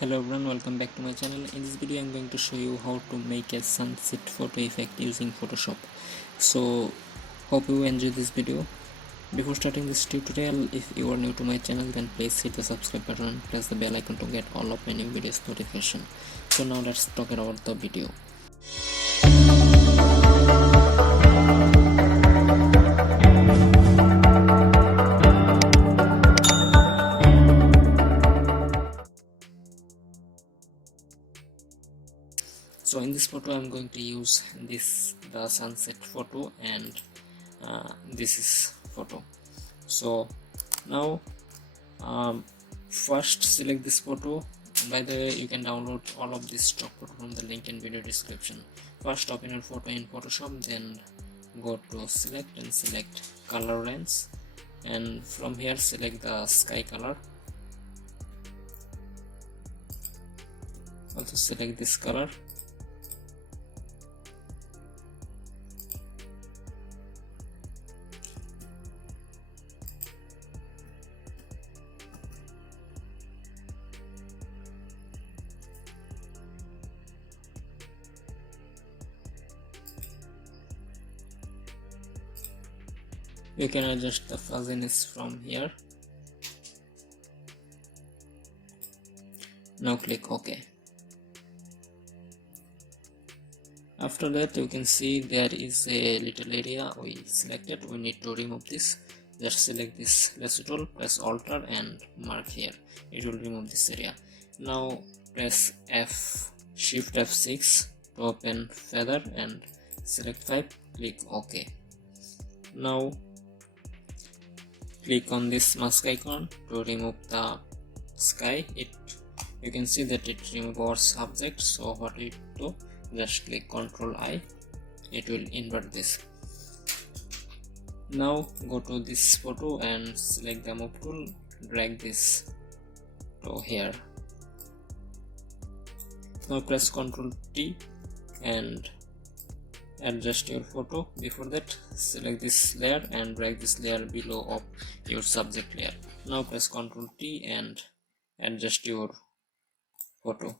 Hello everyone, welcome back to my channel. In this video I'm going to show you how to make a sunset photo effect using Photoshop. So hope you enjoy this video. Before starting this tutorial, if you are new to my channel, then please hit the subscribe button and press the bell icon to get all of my new videos notification. So now let's talk about the video. So in this photo I'm going to use the sunset photo, and this is photo. So now first select this photo. By the way, you can download all of this stock photo from the link in video description. First open your photo in Photoshop, then go to select and select color range, and from here select the sky color. Also select this color. You can adjust the fuzziness from here. Now click OK. After that, you can see there is a little area we selected. We need to remove this. Just select this lasso tool, press Alt and mark here. It will remove this area. Now press Shift F6 to open feather and select 5. Click OK. Now click on this mask icon to remove the sky. You can see that it removes our subject. So what we do, just click Ctrl I. It will invert this. Now go to this photo and select the move tool. Drag this to here. Now press Ctrl T and adjust your photo. Before that, select this layer and drag this layer below of your subject layer. Now press Ctrl T and adjust your photo.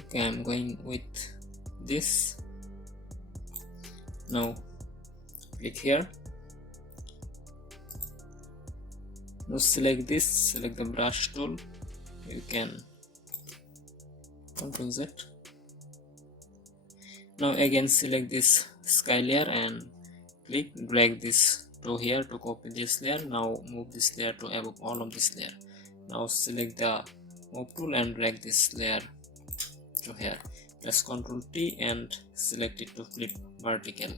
Okay, I'm going with this. Now click here. Now select this, select the brush tool. You can Ctrl Z. Now again select this sky layer and drag this to here to copy this layer. Now move this layer to above all of this layer. Now select the move tool and drag this layer to here. Press Ctrl T and select it to flip vertical.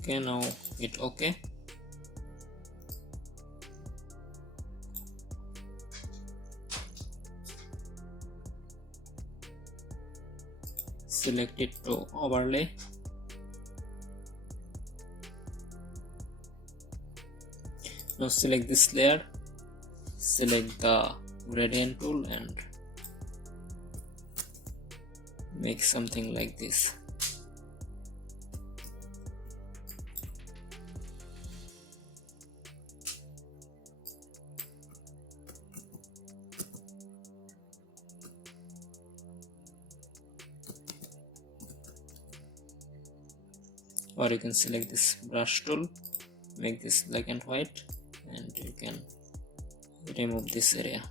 Okay, now hit OK. Select it to overlay. Now select this layer, select the gradient tool and make something like this. Or you can select this brush tool, make this black and white, and you can remove this area.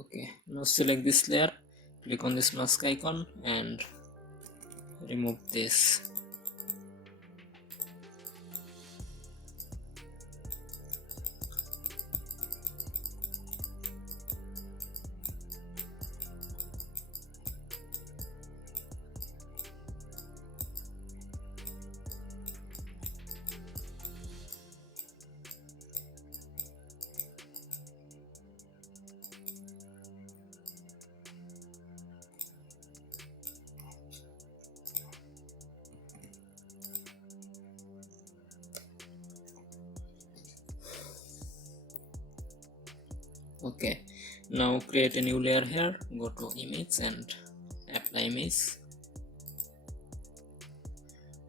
Okay, now select this layer, click on this mask icon and remove this. Okay, now create a new layer here, go to image and apply image.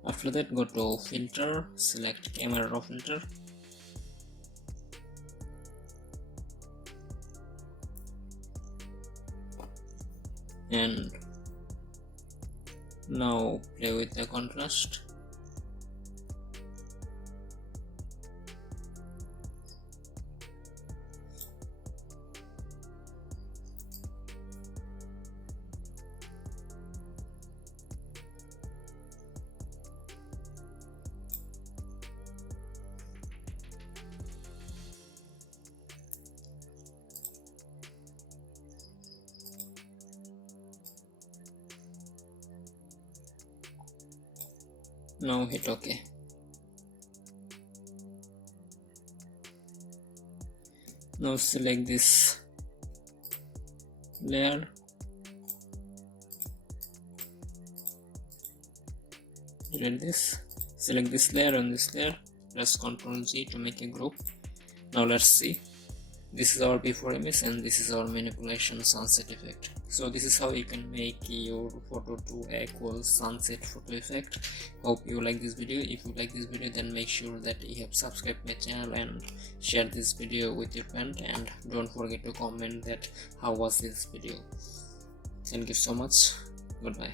After that, go to filter, select camera raw filter, and now play with the contrast. Now hit OK. Now select this layer, delete this, select this layer and this layer, press Ctrl G to make a group. Now let's see. This is our before image and this is our manipulation sunset effect. So this is how you can make your photo to a cool sunset photo effect. Hope you like this video. If you like this video, then make sure that you have subscribed my channel and share this video with your friend, and don't forget to comment that how was this video. Thank you so much. Goodbye.